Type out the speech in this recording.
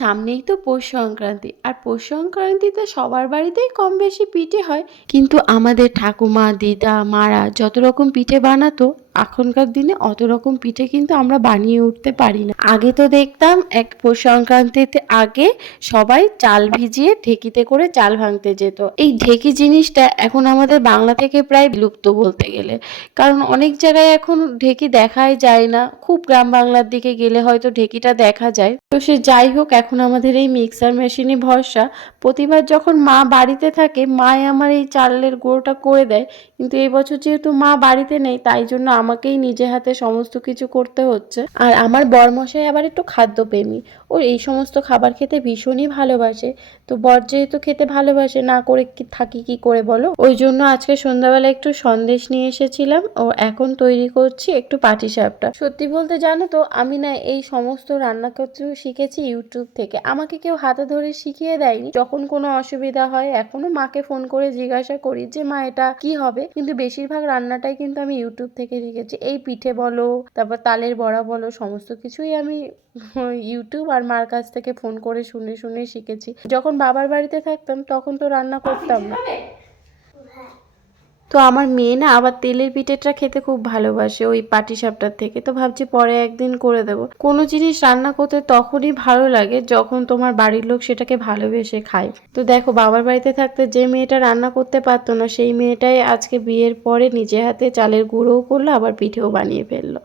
সামনেই তো পৌষ সংক্রান্তি, আর পৌষ সংক্রান্তিতে সবার বাড়িতেই কম বেশি পিঠে হয়, কিন্তু আমাদের ঠাকুমা দিদা মারা যত রকম পিঠে বানাতো এখনকার দিনে অত রকম পিঠে কিন্তু আমরা বানিয়ে উঠতে পারি না। আগে তো দেখতাম এক পৌষ সংক্রান্তিতে আগে সবাই চাল ভিজিয়ে ঢেকিতে করে চাল ভাঙতে যেত। এই ঢেকি জিনিসটা এখন আমাদের বাংলা থেকে প্রায় বিলুপ্ত বলতে গেলে, কারণ অনেক জায়গায় এখন ঢেকি দেখাই যায় না। খুব গ্রাম বাংলার দিকে গেলে হয়তো ঢেকিটা দেখা যায়। তো সে যাই হোক, এখন আমাদের এই মিক্সার মেশিনে ভরসা। প্রতিবার যখন মা বাড়িতে থাকে মাই আমার এই চালের গুঁড়োটা করে দেয়, কিন্তু এই বছর যেহেতু মা বাড়িতে নেই তাই জন্য আমাকেই নিজে হাতে সমস্ত কিছু করতে হচ্ছে। আর আমার বরমশাই আবার একটু খাদ্যপ্রেমী, ও এই সমস্ত খাবার খেতে ভীষণই ভালোবাসে। তো বর যেহেতু খেতে ভালোবাসে, না করে কি থাকি কি করে বলো। ওই জন্য আজকে সন্ধ্যাবেলা একটু সন্দেশ নিয়ে এসেছিলাম, ও এখন তৈরি করছি একটু পাটিসাপটা। সত্যি বলতে জানো তো, আমি না এই সমস্ত রান্না করতে শিখেছি ইউটিউব থেকে। আমাকে কেউ হাতে ধরে শিখিয়ে দেয়নি। যখন কোনো অসুবিধা হয় এখনো মাকে ফোন করে জিজ্ঞাসা করি যে মা এটা কি হবে, কিন্তু বেশিরভাগ রান্নাটাই কিন্তু আমি ইউটিউব থেকে শিখেছি। এই পিঠে বলো, তারপর তালের বড়া বলো, সমস্ত কিছুই আমি ইউটিউব আর মার কাছ থেকে ফোন করে শুনে শুনে শিখেছি। যখন বাবার বাড়িতে থাকতাম তখন তো রান্না করতাম না। তো আমার মেয়ে না আবার তেলের পিঠেটা খেতে খুব ভালোবাসে ওই পাটিসাপটার থেকে, তো ভাবছি পরে একদিন করে দেবো। কোনো জিনিস রান্না করতে তখনই ভালো লাগে যখন তোমার বাড়ির লোক সেটাকে ভালোবেসে খায়। তো দেখো, বাবার বাড়িতে থাকতে যে মেয়েটা রান্না করতে পারতো না সেই মেয়েটাই আজকে বিয়ের পরে নিজে হাতে চালের গুঁড়োও করলো, আবার পিঠেও বানিয়ে ফেললো।